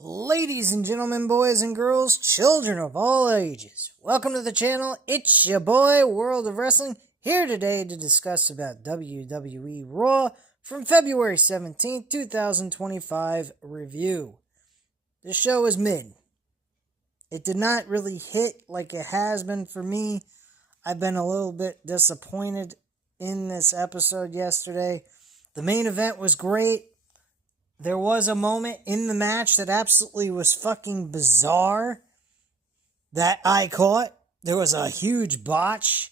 Ladies and gentlemen, boys and girls, children of all ages, welcome to the channel. It's your boy, World of Wrestling, here today to discuss about WWE Raw from February 17th, 2025 review. The show is mid. It did not really hit like it has been for me. I've been a little bit disappointed in this episode yesterday. The main event was great. There was a moment in the match that absolutely was fucking bizarre that I caught. There was a huge botch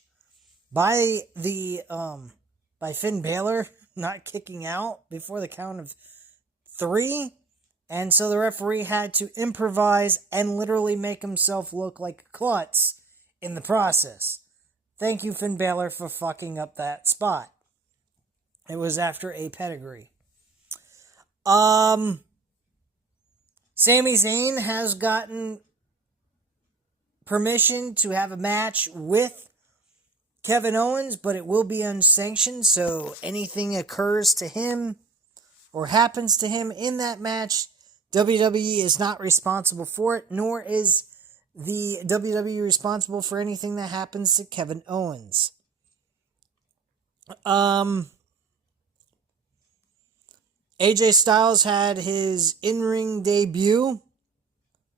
by Finn Balor not kicking out before the count of 3. And so the referee had to improvise and literally make himself look like a klutz in the process. Thank you, Finn Balor, for fucking up that spot. It was after a pedigree. Sami Zayn has gotten permission to have a match with Kevin Owens, but it will be unsanctioned, so anything occurs to him or happens to him in that match, WWE is not responsible for it, nor is the WWE responsible for anything that happens to Kevin Owens. AJ Styles had his in-ring debut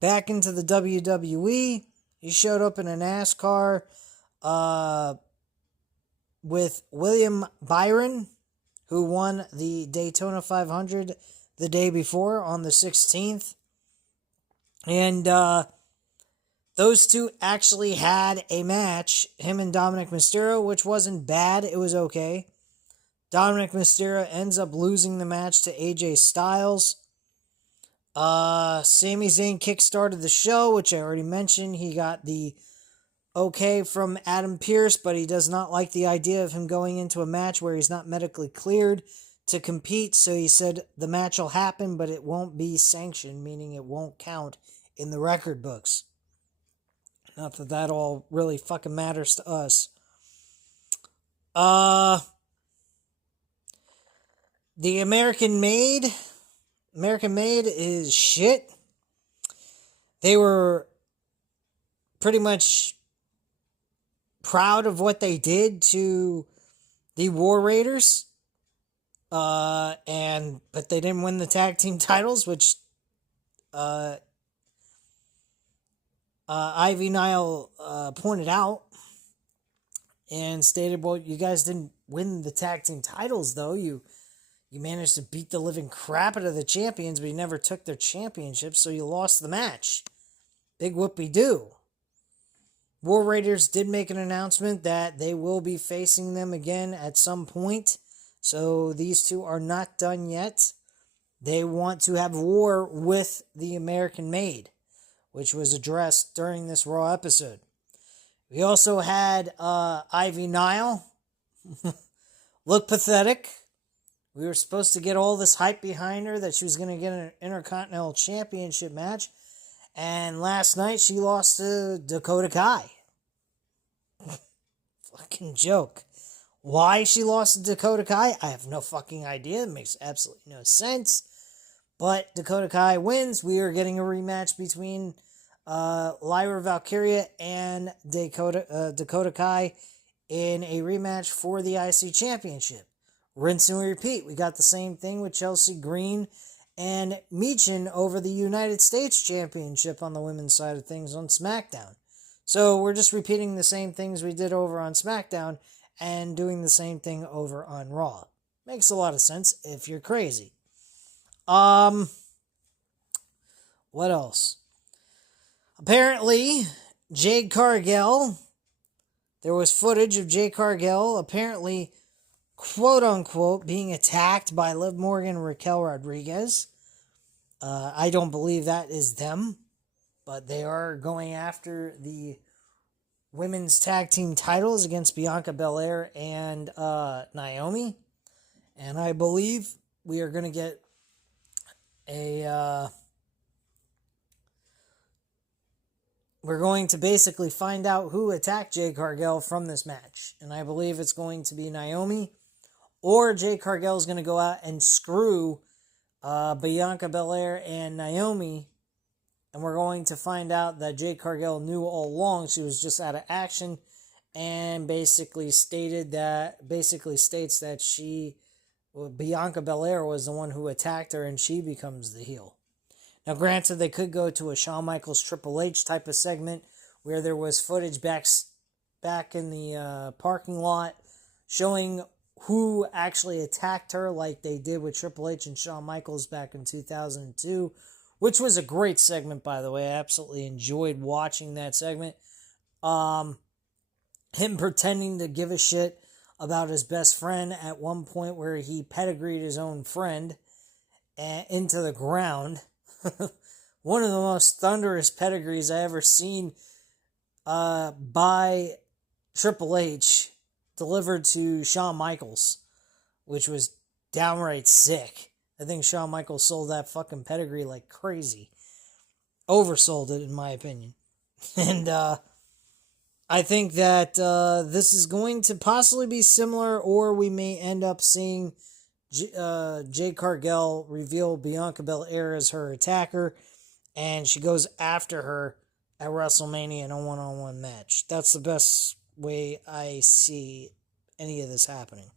back into the WWE. He showed up in a NASCAR with William Byron, who won the Daytona 500 the day before on the 16th. And those two actually had a match, him and Dominic Mysterio, which wasn't bad. It was okay. Dominic Mysterio ends up losing the match to AJ Styles. Sami Zayn kickstarted the show, which I already mentioned. He got the okay from Adam Pearce, but he does not like the idea of him going into a match where he's not medically cleared to compete. So he said the match will happen, but it won't be sanctioned, meaning it won't count in the record books. Not that that all really fucking matters to us. The American Made is shit. They were pretty much proud of what they did to the War Raiders. But they didn't win the tag team titles, which Ivy Nile pointed out and stated, well, you guys didn't win the tag team titles, though. You managed to beat the living crap out of the champions, but you never took their championship, so you lost the match. Big whoopee-doo. War Raiders did make an announcement that they will be facing them again at some point, so these two are not done yet. They want to have war with the American Made, which was addressed during this Raw episode. We also had Ivy Nile look pathetic. We were supposed to get all this hype behind her that she was going to get an Intercontinental Championship match. And last night she lost to Dakota Kai. Fucking joke. Why she lost to Dakota Kai, I have no fucking idea. It makes absolutely no sense. But Dakota Kai wins. We are getting a rematch between Lyra Valkyria and Dakota Kai in a rematch for the IC Championship. Rinse and repeat. We got the same thing with Chelsea Green and Michin over the United States Championship on the women's side of things on SmackDown. So we're just repeating the same things we did over on SmackDown and doing the same thing over on Raw. Makes a lot of sense if you're crazy. What else? Apparently, Jade Cargill, there was footage of Jade Cargill apparently quote-unquote, being attacked by Liv Morgan and Raquel Rodriguez. I don't believe that is them, but they are going after the women's tag team titles against Bianca Belair and Naomi. And I believe we are going to get we're going to basically find out who attacked Jade Cargill from this match. And I believe it's going to be Naomi. Or Jade Cargill is going to go out and screw Bianca Belair and Naomi And we're going to find out that Jade Cargill knew all along. She was just out of action, and basically states that Bianca Belair was the one who attacked her, and she becomes the heel. Now, granted, they could go to a Shawn Michaels Triple H type of segment where there was footage back in the parking lot showing who actually attacked her, like they did with Triple H and Shawn Michaels back in 2002, which was a great segment, by the way. I absolutely enjoyed watching that segment. Him pretending to give a shit about his best friend at one point where he pedigreed his own friend into the ground. One of the most thunderous pedigrees I ever seen by Triple H delivered to Shawn Michaels, which was downright sick. I think Shawn Michaels sold that fucking pedigree like crazy. Oversold it, in my opinion. And I think that this is going to possibly be similar, or we may end up seeing Jade Cargill reveal Bianca Belair as her attacker, and she goes after her at WrestleMania in a one-on-one match. That's the best way I see any of this happening.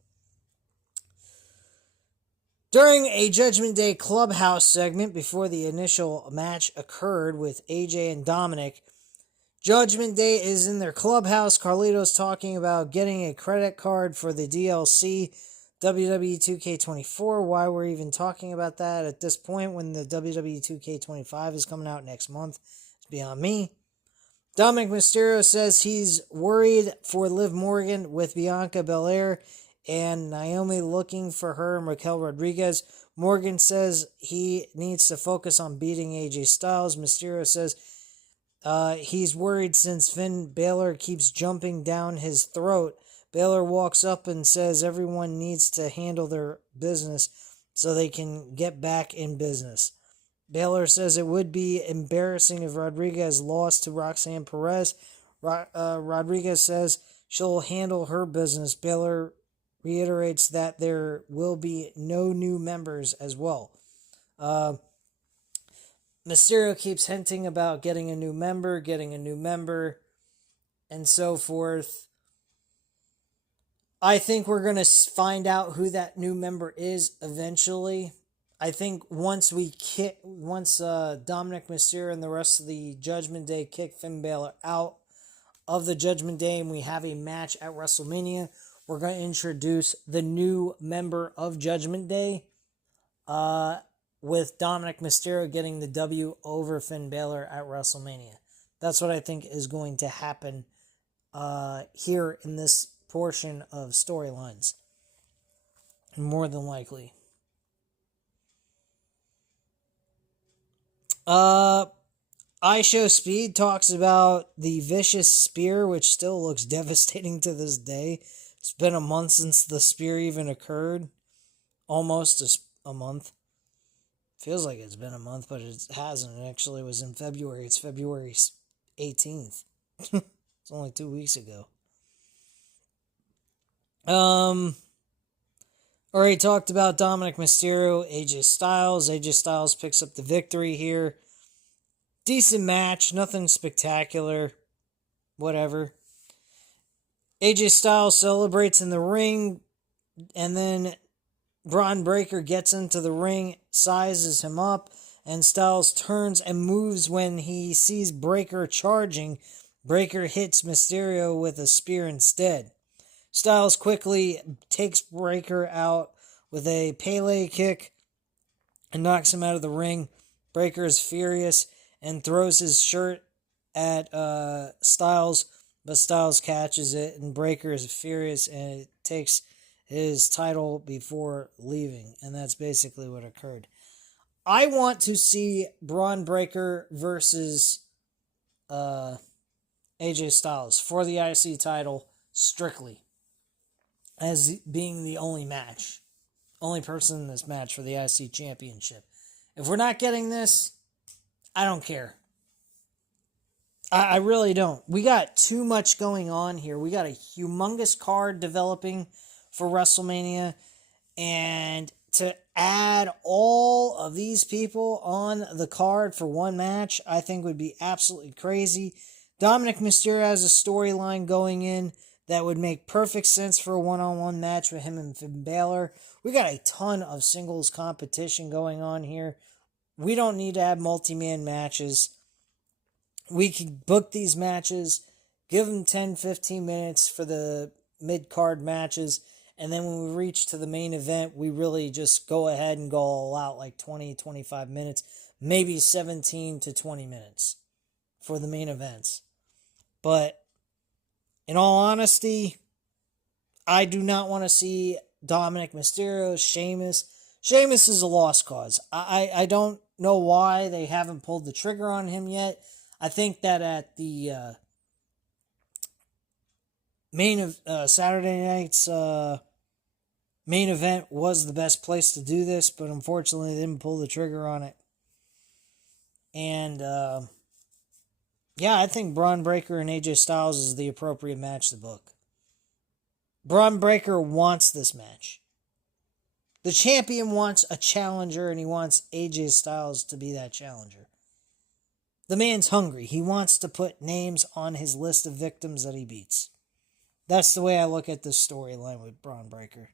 During a Judgment Day Clubhouse segment before the initial match occurred with AJ and Dominic, Judgment Day is in their clubhouse. Carlito's talking about getting a credit card for the DLC WWE 2K24. Why we're even talking about that at this point when the WWE 2K25 is coming out next month is beyond me. Dominic Mysterio says he's worried for Liv Morgan with Bianca Belair and Naomi looking for her and Raquel Rodriguez. Morgan says he needs to focus on beating AJ Styles. Mysterio says he's worried since Finn Balor keeps jumping down his throat. Balor walks up and says everyone needs to handle their business so they can get back in business. Balor says it would be embarrassing if Rodriguez lost to Roxanne Perez. Rodriguez says she'll handle her business. Balor reiterates that there will be no new members as well. Mysterio keeps hinting about getting a new member, and so forth. I think we're going to find out who that new member is eventually. I think once Dominic Mysterio and the rest of the Judgment Day kick Finn Balor out of the Judgment Day and we have a match at WrestleMania, we're going to introduce the new member of Judgment Day with Dominic Mysterio getting the W over Finn Balor at WrestleMania. That's what I think is going to happen here in this portion of storylines. More than likely. IShowSpeed talks about the Vicious Spear, which still looks devastating to this day. It's been a month since the spear even occurred. Almost a month. Feels like it's been a month, but it hasn't. It actually was in February. It's February 18th. It's only 2 weeks ago. Already talked about Dominic Mysterio, AJ Styles. AJ Styles picks up the victory here. Decent match, nothing spectacular. Whatever. AJ Styles celebrates in the ring, and then Bron Breakker gets into the ring, sizes him up, and Styles turns and moves when he sees Breakker charging. Breakker hits Mysterio with a spear instead. Styles quickly takes Breakker out with a Pele kick and knocks him out of the ring. Breakker is furious and throws his shirt at Styles, but Styles catches it, and Breakker is furious and takes his title before leaving, and that's basically what occurred. I want to see Bron Breakker versus AJ Styles for the IC title strictly, as being the only person in this match for the IC championship. If we're not getting this, I don't care. I really don't. We got too much going on here. We got a humongous card developing for WrestleMania, and to add all of these people on the card for one match, I think would be absolutely crazy. Dominic Mysterio has a storyline going in that would make perfect sense for a one-on-one match with him and Finn Balor. We got a ton of singles competition going on here. We don't need to have multi-man matches. We can book these matches, give them 10-15 minutes for the mid-card matches, and then when we reach to the main event, we really just go ahead and go all out like 20-25 minutes, maybe 17 to 20 minutes for the main events. But in all honesty, I do not want to see Dominic Mysterio, Sheamus. Sheamus is a lost cause. I don't know why they haven't pulled the trigger on him yet. I think that at the Saturday night's main event was the best place to do this, but unfortunately they didn't pull the trigger on it. And I think Braun Breaker and AJ Styles is the appropriate match to book. Braun Breaker wants this match. The champion wants a challenger, and he wants AJ Styles to be that challenger. The man's hungry. He wants to put names on his list of victims that he beats. That's the way I look at this storyline with Braun Breaker.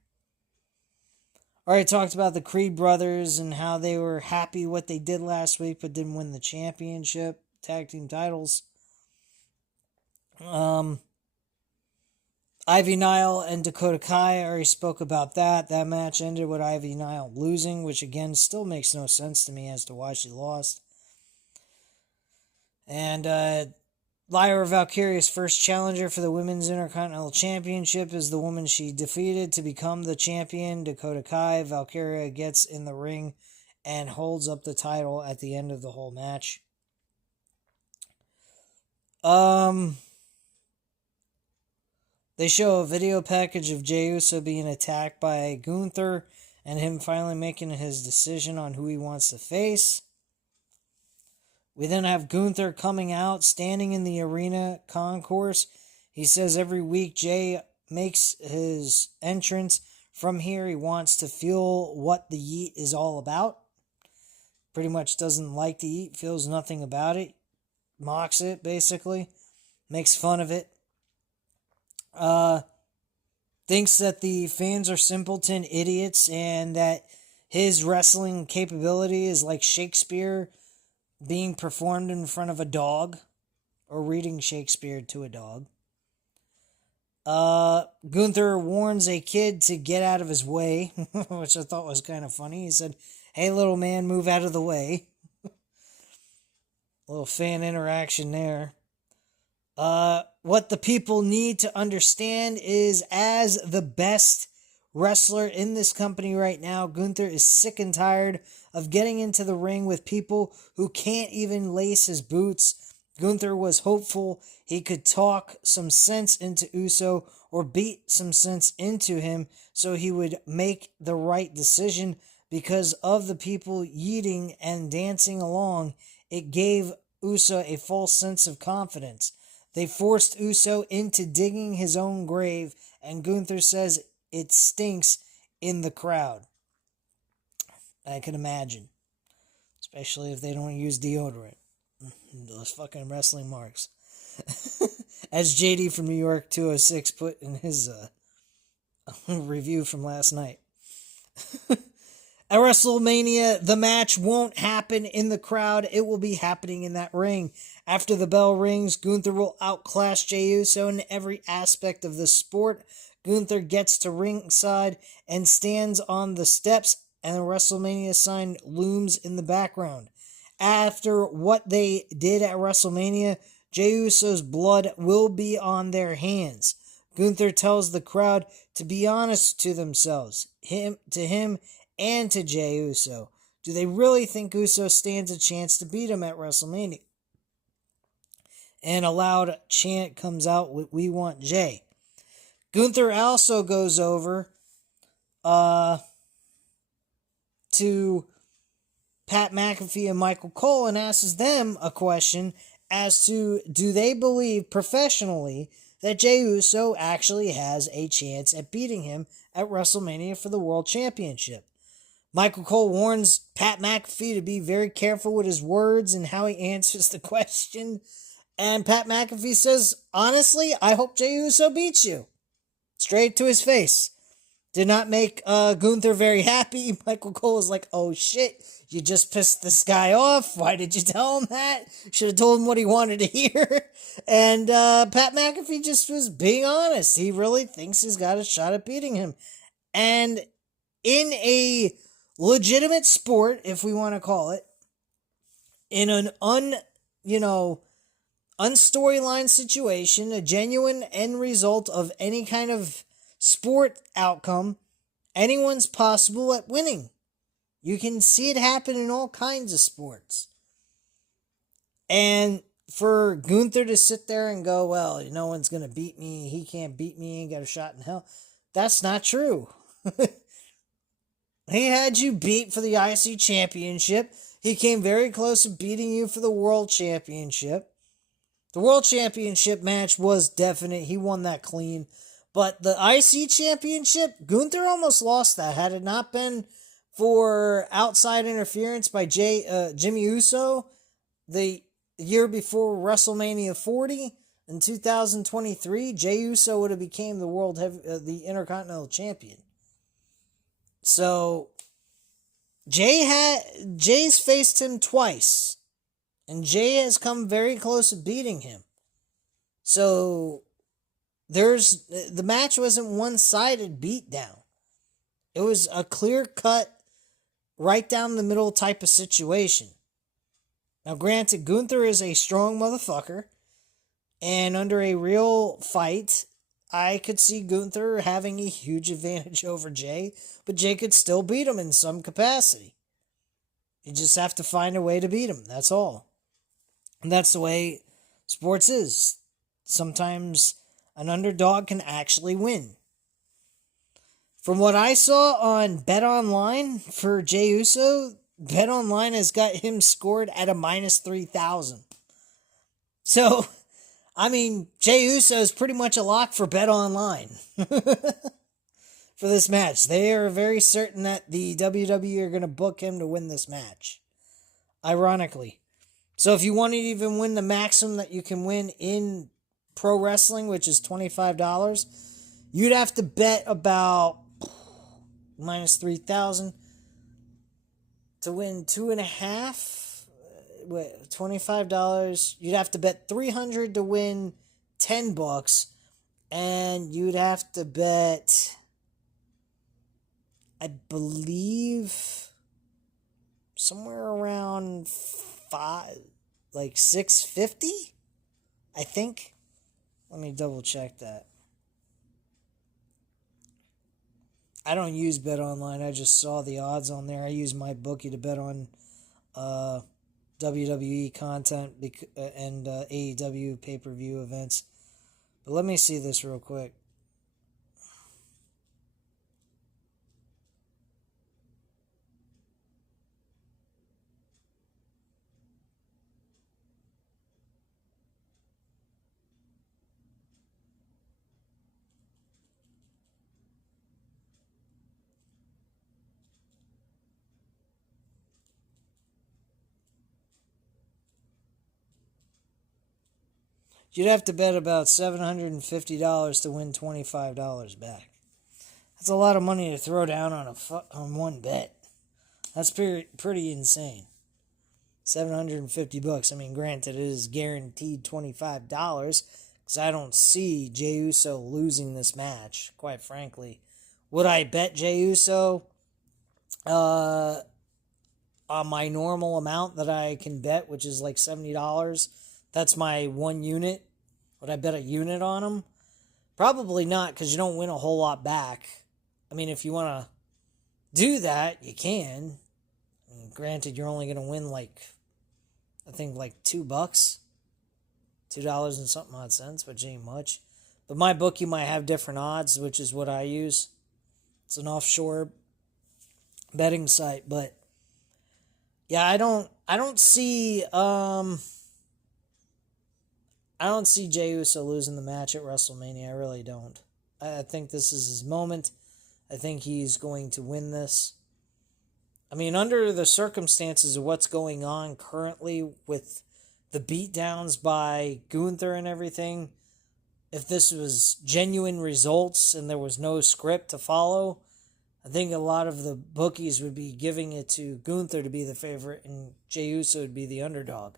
Already talked about the Creed brothers and how they were happy what they did last week, but didn't win the championship, tag team titles. Ivy Nile and Dakota Kai, I already spoke about that. That match ended with Ivy Nile losing, which again still makes no sense to me as to why she lost. And Lyra Valkyria's first challenger for the Women's Intercontinental Championship is the woman she defeated to become the champion, Dakota Kai. Valkyria gets in the ring and holds up the title at the end of the whole match. They show a video package of Jey Uso being attacked by Gunther and him finally making his decision on who he wants to face. We then have Gunther coming out, standing in the arena concourse. He says every week Jey makes his entrance from here. He wants to feel what the Yeet is all about. Pretty much doesn't like the Yeet, feels nothing about it. Mocks it, basically. Makes fun of it. Thinks that the fans are simpleton idiots and that his wrestling capability is like Shakespeare being performed in front of a dog or reading Shakespeare to a dog. Gunther warns a kid to get out of his way, which I thought was kind of funny. He said, "Hey, little man, move out of the way." A little fan interaction there. What the people need to understand is, as the best wrestler in this company right now, Gunther is sick and tired of getting into the ring with people who can't even lace his boots. Gunther was hopeful he could talk some sense into Uso or beat some sense into him so he would make the right decision. Because of the people yeeting and dancing along, it gave Uso a false sense of confidence. They forced Uso into digging his own grave, and Gunther says it stinks in the crowd. I can imagine. Especially if they don't use deodorant. Those fucking wrestling marks. As JD from New York 206 put in his review from last night. At WrestleMania, the match won't happen in the crowd. It will be happening in that ring. After the bell rings, Gunther will outclass Jey Uso in every aspect of the sport. Gunther gets to ringside and stands on the steps, and the WrestleMania sign looms in the background. After what they did at WrestleMania, Jey Uso's blood will be on their hands. Gunther tells the crowd to be honest to themselves, to him and to Jey Uso. Do they really think Uso stands a chance to beat him at WrestleMania? And a loud chant comes out with "We want Jey." Gunther also goes over to Pat McAfee and Michael Cole and asks them a question as to, do they believe professionally that Jey Uso actually has a chance at beating him at WrestleMania for the World Championship? Michael Cole warns Pat McAfee to be very careful with his words and how he answers the question. And Pat McAfee says, honestly, I hope Jey Uso beats you. Straight to his face. Did not make Gunther very happy. Michael Cole was like, oh shit, you just pissed this guy off. Why did you tell him that? Should have told him what he wanted to hear. And Pat McAfee just was being honest. He really thinks he's got a shot at beating him. And in a legitimate sport, if we want to call it, in an unstoryline situation, a genuine end result of any kind of sport outcome, anyone's possible at winning. You can see it happen in all kinds of sports. And for Gunther to sit there and go, well, no one's going to beat me, he can't beat me, he ain't got a shot in hell, that's not true. He had you beat for the IC Championship. He came very close to beating you for the World Championship. The World Championship match was definite. He won that clean. But the IC Championship, Gunther almost lost that. Had it not been for outside interference by Jimmy Uso the year before WrestleMania 40 in 2023, Jey Uso would have became the Intercontinental Champion. So Jay's faced him twice, and Jey has come very close to beating him. So the match wasn't one-sided beatdown. It was a clear-cut, right down the middle type of situation. Now, granted, Gunther is a strong motherfucker, and under a real fight, I could see Gunther having a huge advantage over Jey, but Jey could still beat him in some capacity. You just have to find a way to beat him, that's all. And that's the way sports is. Sometimes an underdog can actually win. From what I saw on BetOnline for Jey Uso, BetOnline has got him scored at a minus 3,000. So, I mean, Jey Uso is pretty much a lock for BetOnline for this match. They are very certain that the WWE are going to book him to win this match. Ironically. So if you want to even win the maximum that you can win in pro wrestling, which is $25, you'd have to bet about minus 3,000 to win 2.5. $25. You'd have to bet $300 to win $10, and you'd have to bet, I believe, somewhere around $650, I think. Let me double check that. I don't use BetOnline. I just saw the odds on there. I use my bookie to bet on WWE content and AEW pay-per-view events. But let me see this real quick. You'd have to bet about $750 to win $25 back. That's a lot of money to throw down on one bet. That's pretty insane. $750. I mean, granted, it is guaranteed $25 because I don't see Jey Uso losing this match, quite frankly. Would I bet Jey Uso on my normal amount that I can bet, which is like $70? That's my one unit. Would I bet a unit on him? Probably not, because you don't win a whole lot back. I mean, if you want to do that, you can. I mean, granted, you're only going to win $2. $2 and something odd cents, which ain't much. But my bookie might have different odds, which is what I use. It's an offshore betting site, but yeah, I don't see Jey Uso losing the match at WrestleMania. I really don't. I think this is his moment. I think he's going to win this. I mean, under the circumstances of what's going on currently with the beatdowns by Gunther and everything, if this was genuine results and there was no script to follow, I think a lot of the bookies would be giving it to Gunther to be the favorite and Jey Uso would be the underdog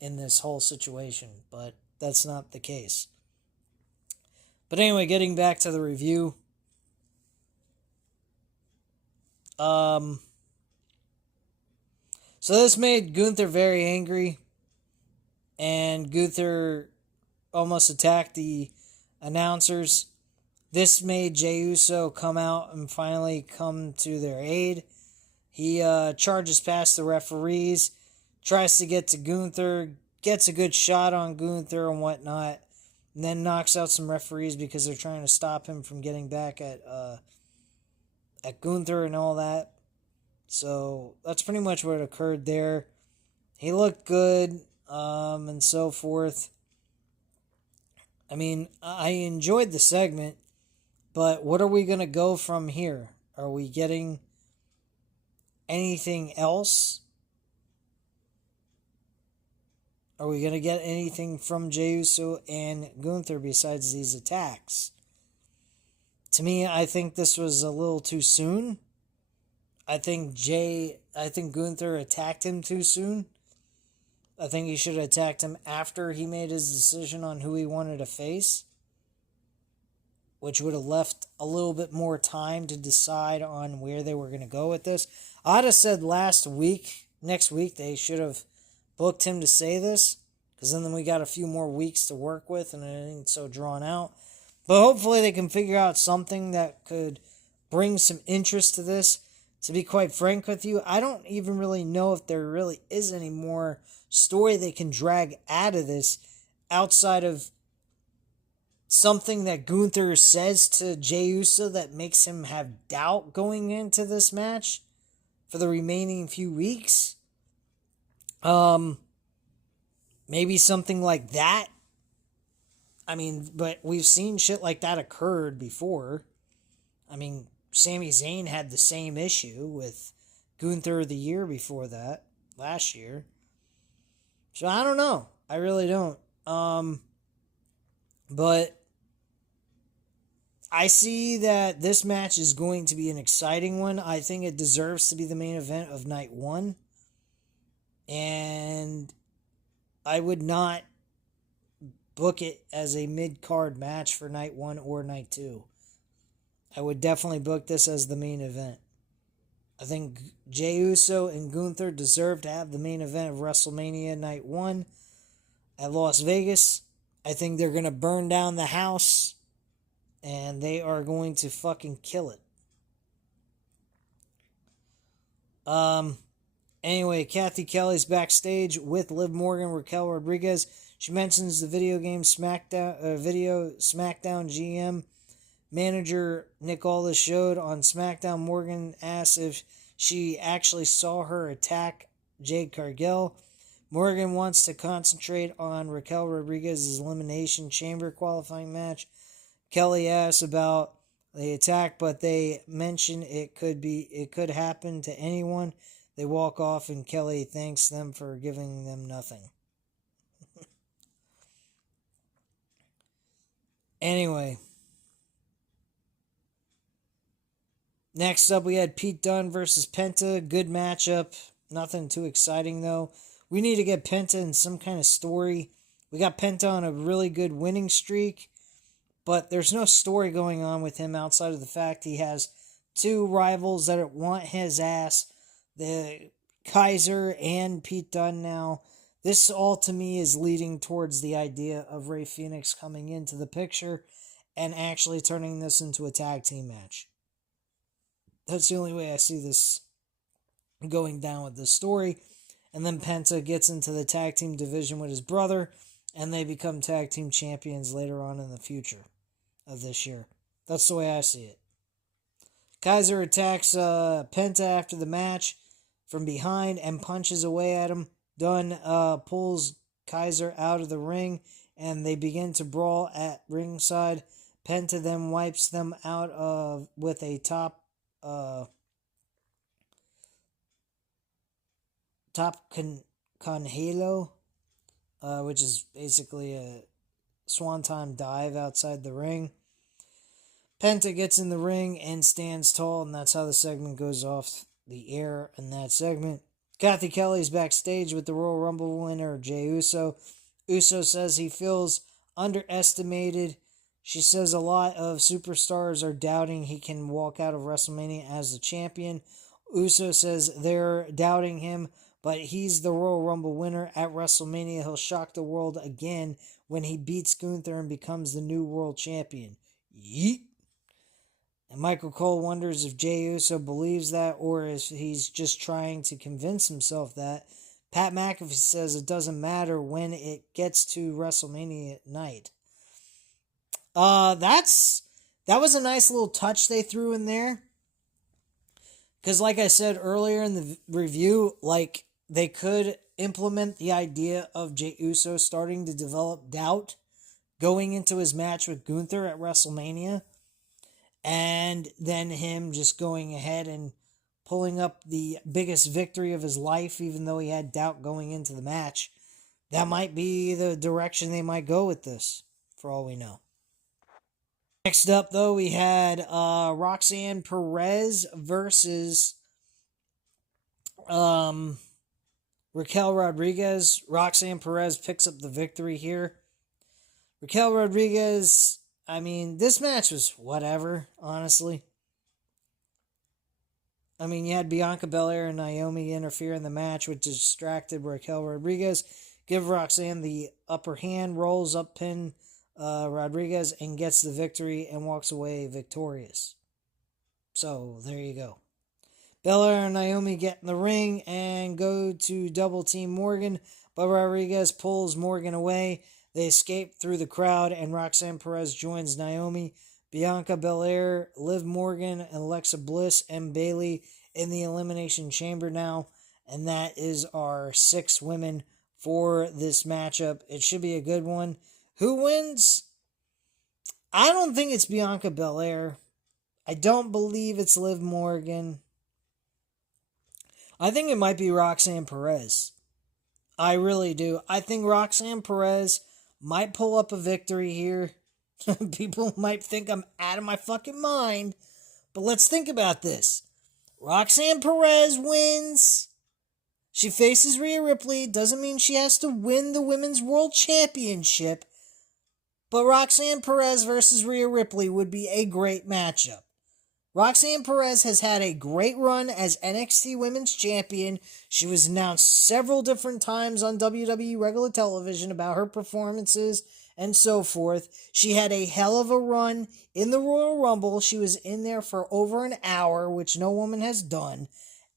in this whole situation. But that's not the case. But anyway, getting back to the review. So this made Gunther very angry. And Gunther almost attacked the announcers. This made Jey Uso come out and finally come to their aid. He charges past the referees, tries to get to Gunther, gets a good shot on Gunther and whatnot, and then knocks out some referees because they're trying to stop him from getting back at Gunther and all that. So that's pretty much what occurred there. He looked good, and so forth. I mean, I enjoyed the segment, but what are we going to go from here? Are we getting anything else? Are we going to get anything from Jey Uso and Gunther besides these attacks? To me, I think this was a little too soon. I think Gunther attacked him too soon. I think he should have attacked him after he made his decision on who he wanted to face, which would have left a little bit more time to decide on where they were going to go with this. I'd have said next week, they should have booked him to say this, because then we got a few more weeks to work with and it ain't so drawn out. But hopefully they can figure out something that could bring some interest to this. To be quite frank with you, I don't even really know if there really is any more story they can drag out of this outside of something that Gunther says to Jey Uso that makes him have doubt going into this match for the remaining few weeks. Maybe something like that. I mean, but we've seen shit like that occurred before. I mean, Sami Zayn had the same issue with Gunther the year before that, last year. So I don't know. I really don't. But I see that this match is going to be an exciting one. I think it deserves to be the main event of night 1. And I would not book it as a mid-card match for night 1 or night 2. I would definitely book this as the main event. I think Jey Uso and Gunther deserve to have the main event of WrestleMania Night 1 at Las Vegas. I think they're going to burn down the house and they are going to fucking kill it. Anyway, Kathy Kelly's backstage with Liv Morgan, Raquel Rodriguez. She mentions the video SmackDown GM manager Nick Aldis showed on SmackDown. Morgan asked if she actually saw her attack Jade Cargill. Morgan wants to concentrate on Raquel Rodriguez's Elimination Chamber qualifying match. Kelly asks about the attack, but they mention it could happen to anyone. They walk off and Kelly thanks them for giving them nothing. Anyway. Next up, we had Pete Dunne versus Penta. Good matchup. Nothing too exciting, though. We need to get Penta in some kind of story. We got Penta on a really good winning streak, but there's no story going on with him outside of the fact he has two rivals that want his ass, the Kaiser and Pete Dunne now. This all, to me, is leading towards the idea of Rey Fenix coming into the picture and actually turning this into a tag team match. That's the only way I see this going down with this story. And then Penta gets into the tag team division with his brother, and they become tag team champions later on in the future of this year. That's the way I see it. Kaiser attacks Penta after the match from behind and punches away at him. Dunne pulls Kaiser out of the ring, and they begin to brawl at ringside. Penta then wipes them out with a top Top Conhelo, which is basically a swanton dive outside the ring. Penta gets in the ring and stands tall, and that's how the segment goes off the air in that segment. Kathy Kelly's backstage with the Royal Rumble winner, Jey Uso. Uso says he feels underestimated. She says a lot of superstars are doubting he can walk out of WrestleMania as the champion. Uso says they're doubting him, but he's the Royal Rumble winner at WrestleMania. He'll shock the world again when he beats Gunther and becomes the new world champion. Yeet. And Michael Cole wonders if Jey Uso believes that or if he's just trying to convince himself that. Pat McAfee says it doesn't matter when it gets to WrestleMania night. That was a nice little touch they threw in there. Because like I said earlier in the review, like they could implement the idea of Jey Uso starting to develop doubt going into his match with Gunther at WrestleMania. And then him just going ahead and pulling up the biggest victory of his life, even though he had doubt going into the match. That might be the direction they might go with this, for all we know. Next up, though, we had Roxanne Perez versus Raquel Rodriguez. Roxanne Perez picks up the victory here. Raquel Rodriguez, I mean, this match was whatever, honestly. I mean, you had Bianca Belair and Naomi interfere in the match, which distracted Raquel Rodriguez. Give Roxanne the upper hand, rolls up pin Rodriguez, and gets the victory and walks away victorious. So, there you go. Belair and Naomi get in the ring and go to double team Morgan, but Rodriguez pulls Morgan away. They escape through the crowd, and Roxanne Perez joins Naomi, Bianca Belair, Liv Morgan, and Alexa Bliss and Bayley in the Elimination Chamber now. And that is our 6 women for this matchup. It should be a good one. Who wins? I don't think it's Bianca Belair. I don't believe it's Liv Morgan. I think it might be Roxanne Perez. I really do. I think Roxanne Perez might pull up a victory here. People might think I'm out of my fucking mind. But let's think about this. Roxanne Perez wins. She faces Rhea Ripley. Doesn't mean she has to win the Women's World Championship. But Roxanne Perez versus Rhea Ripley would be a great matchup. Roxanne Perez has had a great run as NXT Women's Champion. She was announced several different times on WWE regular television about her performances and so forth. She had a hell of a run in the Royal Rumble. She was in there for over an hour, which no woman has done.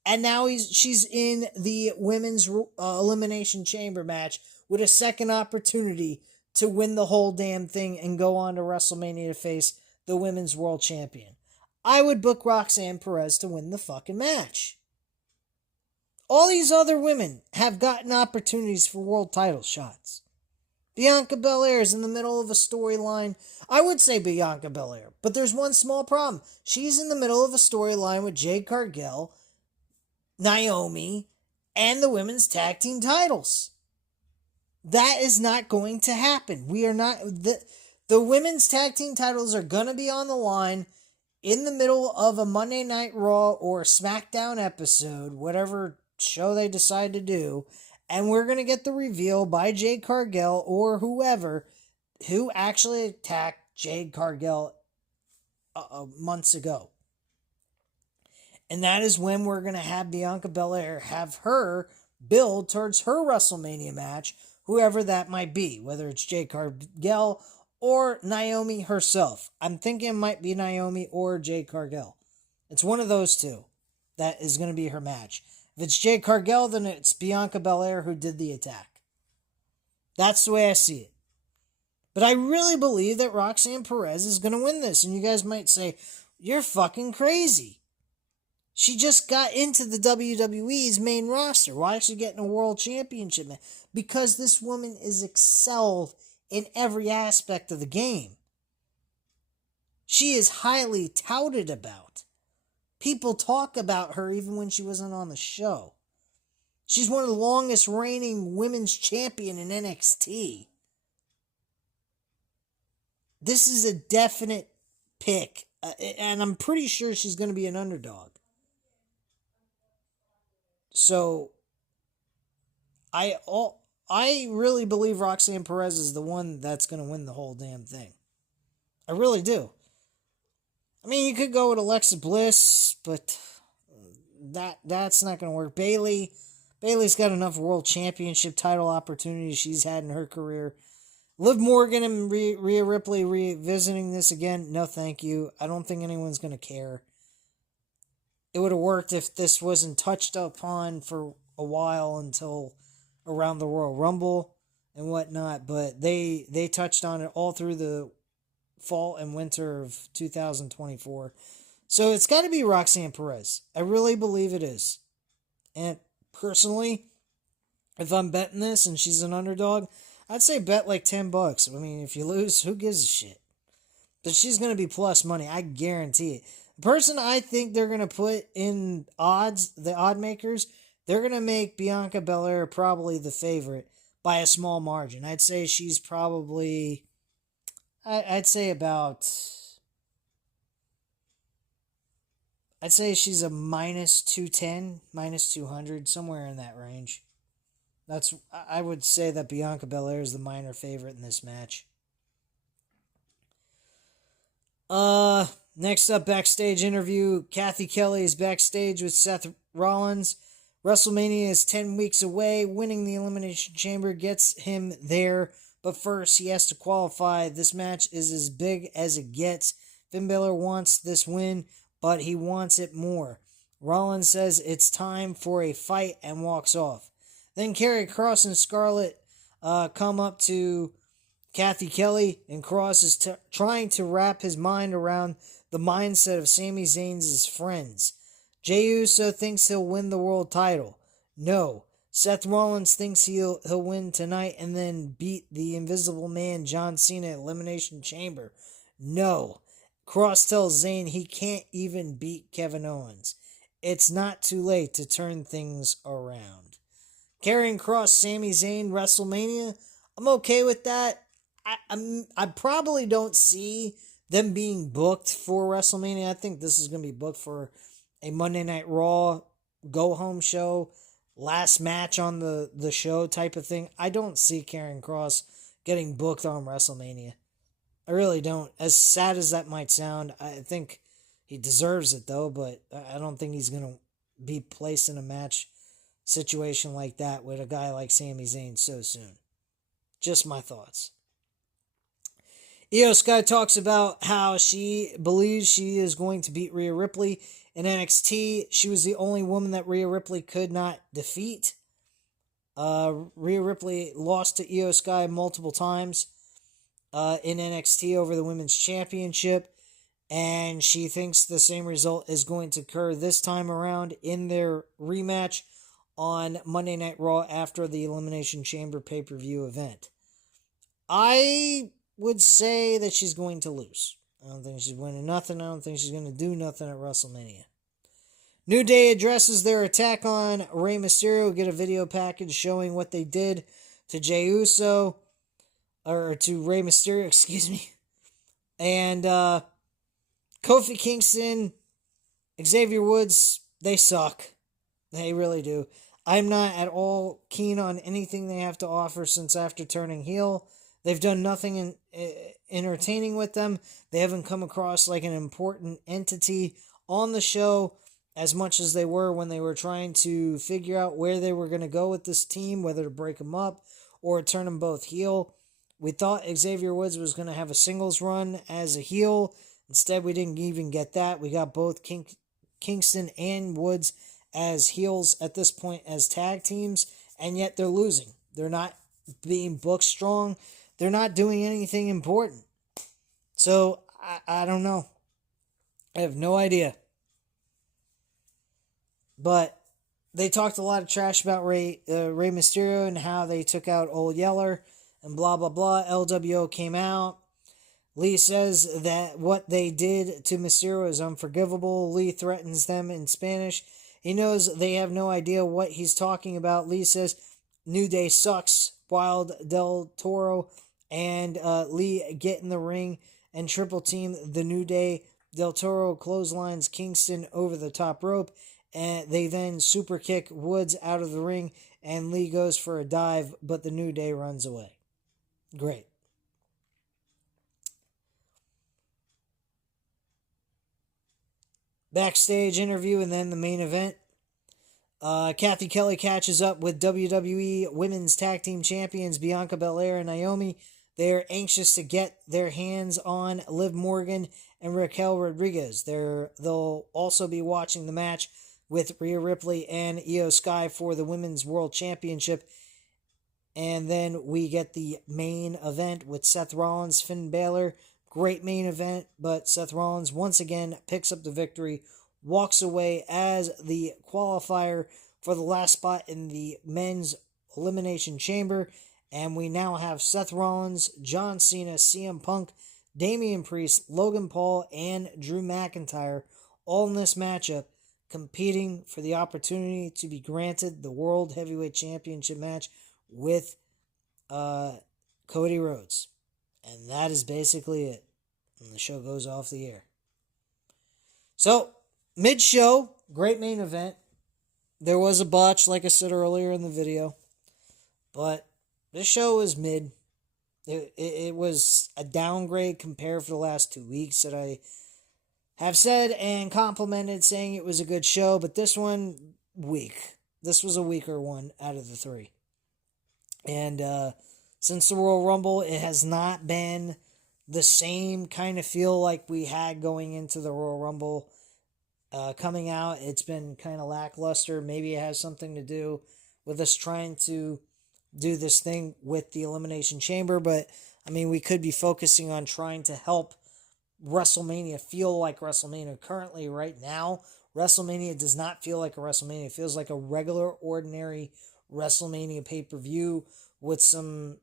And now she's in the Women's Elimination Chamber match with a second opportunity to win the whole damn thing and go on to WrestleMania to face the Women's World Champion. I would book Roxanne Perez to win the fucking match. All these other women have gotten opportunities for world title shots. Bianca Belair is in the middle of a storyline. I would say Bianca Belair, but there's one small problem. She's in the middle of a storyline with Jade Cargill, Naomi, and the women's tag team titles. That is not going to happen. We are not... The women's tag team titles are going to be on the line in the middle of a Monday Night Raw or SmackDown episode, whatever show they decide to do, and we're going to get the reveal by Jade Cargill or whoever who actually attacked Jade Cargill months ago. And that is when we're going to have Bianca Belair have her build towards her WrestleMania match, whoever that might be, whether it's Jade Cargill or Naomi herself. I'm thinking it might be Naomi or Jade Cargill. It's one of those two that is going to be her match. If it's Jade Cargill, then it's Bianca Belair who did the attack. That's the way I see it. But I really believe that Roxanne Perez is going to win this. And you guys might say, you're fucking crazy. She just got into the WWE's main roster. Why is she getting a world championship? Because this woman is excelled in every aspect of the game. She is highly touted about. People talk about her even when she wasn't on the show. She's one of the longest reigning women's champion in NXT. This is a definite pick, and I'm pretty sure she's going to be an underdog. So, I really believe Roxanne Perez is the one that's going to win the whole damn thing. I really do. I mean, you could go with Alexa Bliss, but that's not going to work. Bayley's got enough world championship title opportunities she's had in her career. Liv Morgan and Rhea Ripley revisiting this again? No, thank you. I don't think anyone's going to care. It would have worked if this wasn't touched upon for a while until around the Royal Rumble and whatnot, but they touched on it all through the fall and winter of 2024. So it's got to be Roxanne Perez. I really believe it is. And personally, if I'm betting this and she's an underdog, I'd say bet like $10. I mean, if you lose, who gives a shit? But she's going to be plus money. I guarantee it. The person I think they're going to put in odds, the odd makers, they're going to make Bianca Belair probably the favorite by a small margin. I'd say she's probably, I'd say she's a minus 210, minus 200, somewhere in that range. I would say that Bianca Belair is the minor favorite in this match. Next up, backstage interview. Kathy Kelly is backstage with Seth Rollins. WrestleMania is 10 weeks away. Winning the Elimination Chamber gets him there. But first, he has to qualify. This match is as big as it gets. Finn Balor wants this win, but he wants it more. Rollins says it's time for a fight and walks off. Then Karrion Kross and Scarlett come up to Kathy Kelly, and Kross is trying to wrap his mind around the mindset of Sami Zayn's friends. Jey Uso thinks he'll win the world title. No. Seth Rollins thinks he'll win tonight and then beat the Invisible Man John Cena at Elimination Chamber. No. Kross tells Zayn he can't even beat Kevin Owens. It's not too late to turn things around. Karrion Kross, Sami Zayn, WrestleMania. I'm okay with that. I probably don't see them being booked for WrestleMania. I think this is going to be booked for a Monday Night Raw go-home show, last match on the show type of thing. I don't see Karrion Kross getting booked on WrestleMania. I really don't. As sad as that might sound, I think he deserves it, though, but I don't think he's going to be placed in a match situation like that with a guy like Sami Zayn so soon. Just my thoughts. Io Sky talks about how she believes she is going to beat Rhea Ripley in NXT. She was the only woman that Rhea Ripley could not defeat. Rhea Ripley lost to Io Sky multiple times in NXT over the Women's Championship, and she thinks the same result is going to occur this time around in their rematch on Monday Night Raw after the Elimination Chamber pay-per-view event. I would say that she's going to lose. I don't think she's winning nothing. I don't think she's going to do nothing at WrestleMania. New Day addresses their attack on Rey Mysterio. Get a video package showing what they did to Jey Uso, or to Rey Mysterio, excuse me. And Kofi Kingston, Xavier Woods, they suck. They really do. I'm not at all keen on anything they have to offer since after turning heel. They've done nothing entertaining with them. They haven't come across like an important entity on the show as much as they were when they were trying to figure out where they were going to go with this team, whether to break them up or turn them both heel. We thought Xavier Woods was going to have a singles run as a heel. Instead, we didn't even get that. We got both Kingston and Woods as heels at this point as tag teams, and yet they're losing. They're not being booked strong. They're not doing anything important. So, I don't know. I have no idea. But they talked a lot of trash about Rey Mysterio and how they took out Old Yeller and blah, blah, blah. LWO came out. Lee says that what they did to Mysterio is unforgivable. Lee threatens them in Spanish. He knows they have no idea what he's talking about. Lee says, New Day sucks. Wild Del Toro and Lee get in the ring and triple team the New Day. Del Toro clotheslines Kingston over the top rope, and they then super kick Woods out of the ring, and Lee goes for a dive, but the New Day runs away. Great. Backstage interview and then the main event. Kathy Kelly catches up with WWE Women's Tag Team Champions Bianca Belair and Naomi. They're anxious to get their hands on Liv Morgan and Raquel Rodriguez. They'll also be watching the match with Rhea Ripley and Io Sky for the Women's World Championship. And then we get the main event with Seth Rollins, Finn Balor. Great main event, but Seth Rollins once again picks up the victory, walks away as the qualifier for the last spot in the men's Elimination Chamber. And we now have Seth Rollins, John Cena, CM Punk, Damian Priest, Logan Paul, and Drew McIntyre all in this matchup, competing for the opportunity to be granted the World Heavyweight Championship match with Cody Rhodes. And that is basically it. And the show goes off the air. So, mid-show, great main event. There was a botch, like I said earlier in the video. But this show was mid. It was a downgrade compared for the last 2 weeks that I have said and complimented, saying it was a good show. But this one, weak. This was a weaker one out of the three. And since the Royal Rumble, it has not been the same kind of feel like we had going into the Royal Rumble. Coming out, it's been kind of lackluster. Maybe it has something to do with us trying to do this thing with the Elimination Chamber. But, I mean, we could be focusing on trying to help WrestleMania feel like WrestleMania. Currently, right now, WrestleMania does not feel like a WrestleMania. It feels like a regular, ordinary WrestleMania pay-per-view with some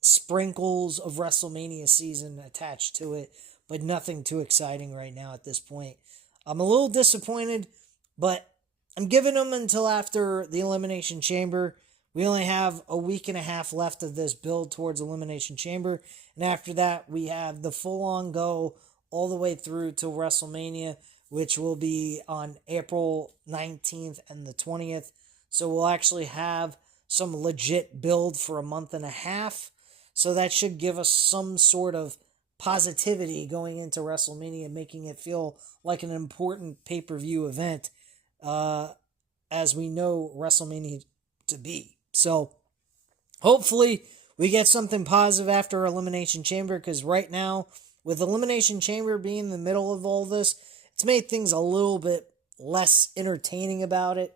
sprinkles of WrestleMania season attached to it, but nothing too exciting right now at this point. I'm a little disappointed, but I'm giving them until after the Elimination Chamber. We only have a week and a half left of this build towards Elimination Chamber, and after that, we have the full-on go all the way through to WrestleMania, which will be on April 19th and the 20th. So we'll actually have some legit build for a month and a half. So that should give us some sort of positivity going into WrestleMania, making it feel like an important pay-per-view event, as we know WrestleMania to be. So hopefully we get something positive after Elimination Chamber, because right now, with Elimination Chamber being in the middle of all this, it's made things a little bit less entertaining about it.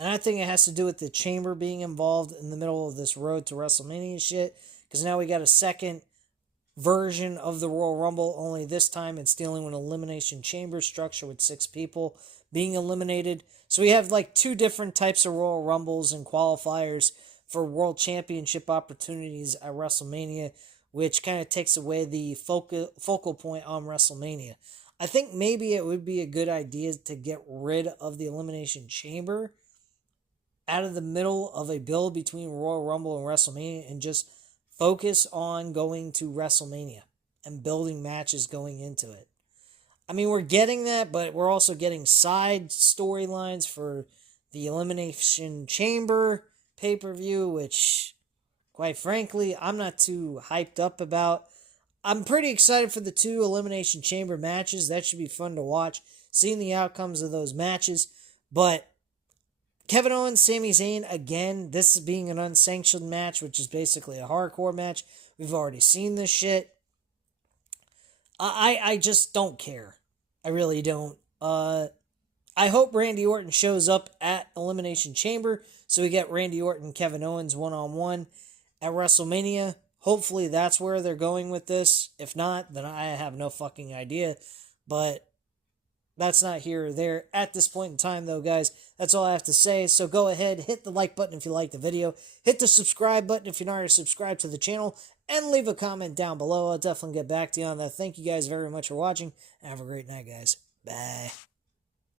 And I think it has to do with the Chamber being involved in the middle of this road to WrestleMania shit. Because now we got a second version of the Royal Rumble, only this time it's dealing with an Elimination Chamber structure with 6 people being eliminated. So we have like 2 different types of Royal Rumbles and qualifiers for World Championship opportunities at WrestleMania, which kind of takes away the focal point on WrestleMania. I think maybe it would be a good idea to get rid of the Elimination Chamber out of the middle of a build between Royal Rumble and WrestleMania and just focus on going to WrestleMania and building matches going into it. I mean, we're getting that, but we're also getting side storylines for the Elimination Chamber pay-per-view, which, quite frankly, I'm not too hyped up about. I'm pretty excited for the 2 Elimination Chamber matches. That should be fun to watch, seeing the outcomes of those matches. But Kevin Owens, Sami Zayn, again, this is being an unsanctioned match, which is basically a hardcore match. We've already seen this shit. I just don't care. I really don't. I hope Randy Orton shows up at Elimination Chamber, so we get Randy Orton and Kevin Owens one-on-one at WrestleMania. Hopefully that's where they're going with this. If not, then I have no fucking idea. But that's not here or there at this point in time, though, guys. That's all I have to say. So go ahead, hit the like button if you like the video. Hit the subscribe button if you're not already subscribed to the channel. And leave a comment down below. I'll definitely get back to you on that. Thank you guys very much for watching. And have a great night, guys. Bye.